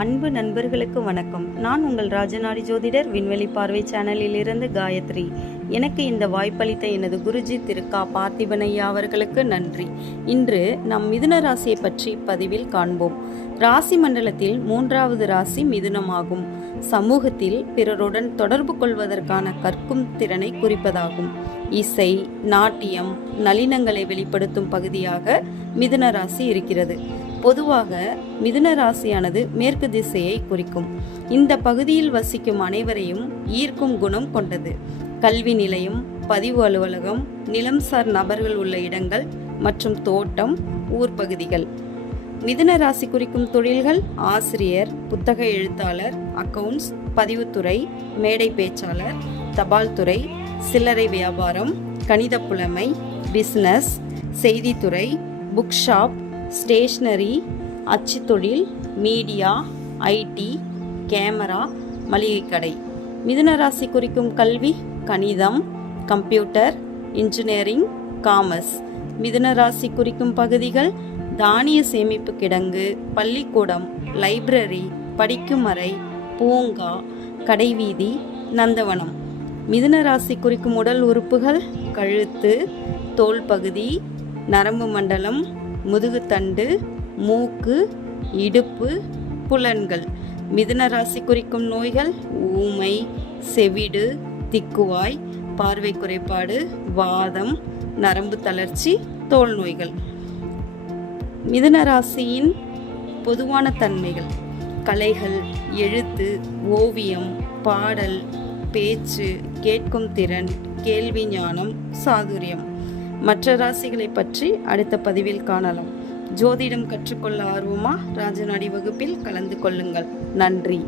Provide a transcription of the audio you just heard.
அன்பு நண்பர்களுக்கு வணக்கம். நான் உங்கள் ராஜநாடி ஜோதிடர் விண்வெளி பார்வை சேனலில் இருந்து காயத்ரி. எனக்கு இந்த வாய்ப்பளித்த எனது குருஜி திருக்கா பார்த்திபனையா அவர்களுக்கு நன்றி. இன்று நம் மிதுன ராசியை பற்றி பதிவில் காண்போம். ராசி மண்டலத்தில் 3வது ராசி மிதுனமாகும். சமூகத்தில் பிறருடன் தொடர்பு கொள்வதற்கான கற்கும் திறனை குறிப்பதாகும். இசை, நாட்டியம், நளினங்களை வெளிப்படுத்தும் பகுதியாக மிதுன ராசி இருக்கிறது. பொதுவாக மிதுன ராசியானது மேற்கு திசையை குறிக்கும். இந்த பகுதியில் வசிக்கும் அனைவரையும் ஈர்க்கும் குணம் கொண்டது. கல்வி நிலையம், பதிவு அலுவலகம், நிலம் சார் நபர்கள் உள்ள இடங்கள் மற்றும் தோட்டம், ஊர் பகுதிகள். மிதுன ராசி குறிக்கும் தொழில்கள் ஆசிரியர், புத்தக எழுத்தாளர், அக்கவுண்ட்ஸ், பதிவுத்துறை, மேடை பேச்சாளர், தபால் துறை, சில்லறை வியாபாரம், கணித புலமை, பிசினஸ், செய்தித்துறை, புக் ஷாப், ஸ்டேஷ்னரி, அச்சு தொழில், மீடியா, ஐடி, கேமரா, மளிகை கடை. மிதுன ராசி குறிக்கும் கல்வி கணிதம், கம்ப்யூட்டர், இன்ஜினியரிங், காமர்ஸ். மிதுன ராசி குறிக்கும் பகுதிகள் தானிய சேமிப்பு கிடங்கு, பள்ளிக்கூடம், லைப்ரரி, படிக்கும் அறை, பூங்கா, கடைவீதி, நந்தவனம். மிதுன ராசி குறிக்கும் உடல் உறுப்புகள் கழுத்து, தோல் பகுதி, நரம்பு மண்டலம், முதுகுத்தண்டு, மூக்கு, இடுப்பு, புலன்கள். மிதுன ராசி குறிக்கும் நோய்கள் ஊமை, செவிடு, திக்குவாய், பார்வை குறைபாடு, வாதம், நரம்பு தளர்ச்சி, தோல் நோய்கள். மிதுன ராசியின் பொதுவான தன்மைகள் கலைகள், எழுத்து, ஓவியம், பாடல், பேச்சு, கேட்கும் திறன், கேள்வி ஞானம், சாதுரியம். மற்ற ராசிகளை பற்றி அடுத்த பதிவில் காணலாம். ஜோதிடம் கற்றுக்கொள்ள ஆர்வமா? ராஜநாடி வகுப்பில் கலந்து கொள்ளுங்கள். நன்றி.